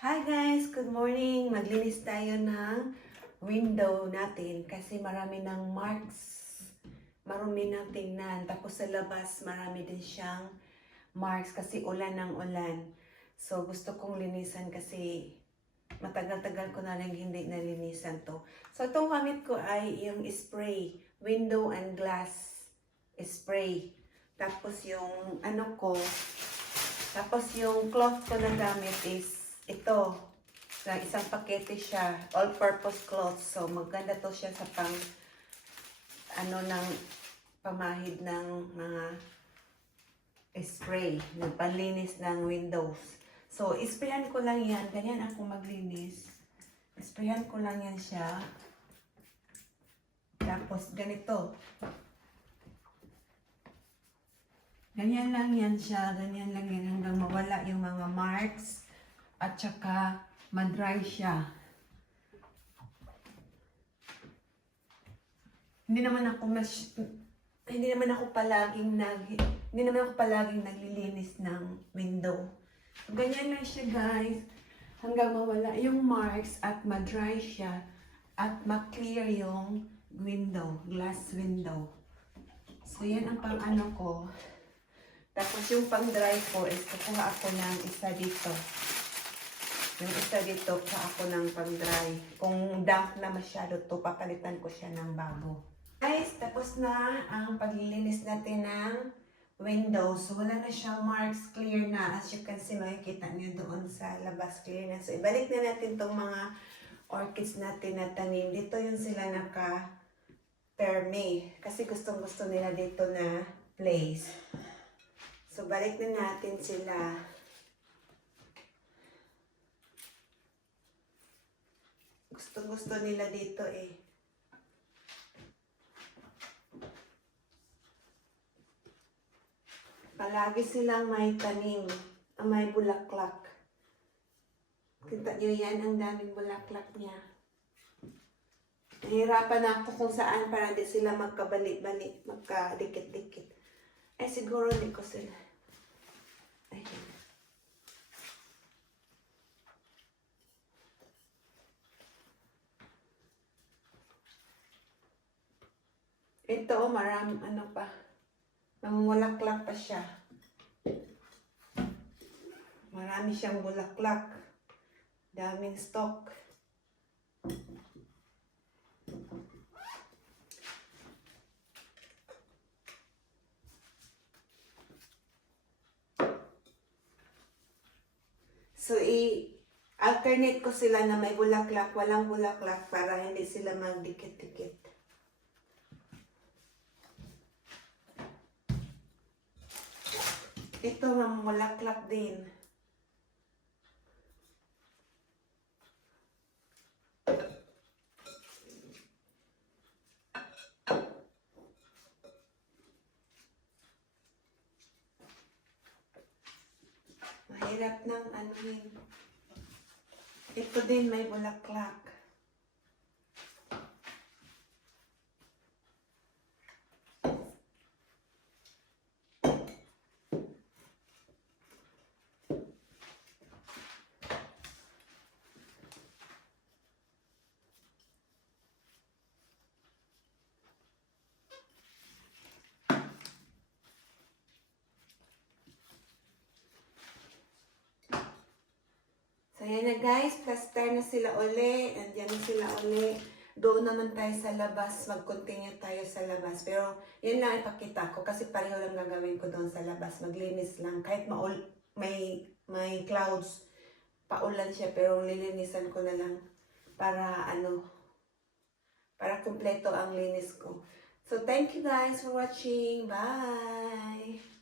Hi guys! Good morning! Maglinis tayo ng window natin kasi marami ng marks. Marumi ng tingnan. Tapos sa labas marami din siyang marks kasi ulan ng ulan. So gusto kong linisan kasi matagal-tagal ko na rin hindi nalinisan to. So itong gamit ko ay yung spray. Window and glass spray. Tapos yung yung cloth ko na gamit is ito, sa isang pakete siya, all-purpose cloth. So, maganda to siya sa ng pamahid ng mga spray, ng panlinis ng windows. So, isprayan ko lang yan. Ganyan ako maglinis. Isprayan ko lang yan siya. Tapos, ganito. Ganyan lang yan siya. Ganyan lang yan hanggang mawala yung mga marks. At saka ma-dry siya. Hindi naman ako palaging naglilinis ng window. So, ganyan lang siya guys. Hanggang mawala yung marks at ma-dry siya at ma-clear yung window, glass window. So yan ang pang-ano ko. Tapos yung pang-dry ko is kukuha ako ng isa dito. Yung isa dito pa ako ng pang-dry. Kung damp na masyado to, papalitan ko siya ng bago. Guys, tapos na ang paglilinis natin ng windows. Wala na siyang marks, clear na. As you can see, makikita niyo doon sa labas, clear na. So, ibalik na natin tong mga orchids natin na tanim. Dito yun sila naka-perme. Kasi gustong-gusto nila dito na place. So, balik na natin sila. Gusto nila dito eh. Palagi silang may tanim, may bulaklak. Kita nyo yan, ang daming bulaklak niya. Nahirapan ako kung saan para di sila magkabalik-balik, magkadikit-dikit. Siguro di ko sila. Ayan. Ito, mamulaklak pa siya. Marami siyang bulaklak. Daming stock. So, i-alternate ko sila na may bulaklak, walang bulaklak para hindi sila magdikit-dikit. Ito, mamulaklak din. Mahirap ng anuhin. Ito din may bulaklak. So, yan na guys. Plaster na sila uli. Andiyan na sila uli. Doon naman tayo sa labas. Mag-continue tayo sa labas. Pero, yan lang ipakita ko. Kasi pareho lang gagawin ko doon sa labas. Maglinis lang. Kahit may clouds, paulan siya. Pero, lilinisan ko na lang para para kumpleto ang linis ko. So, thank you guys for watching. Bye!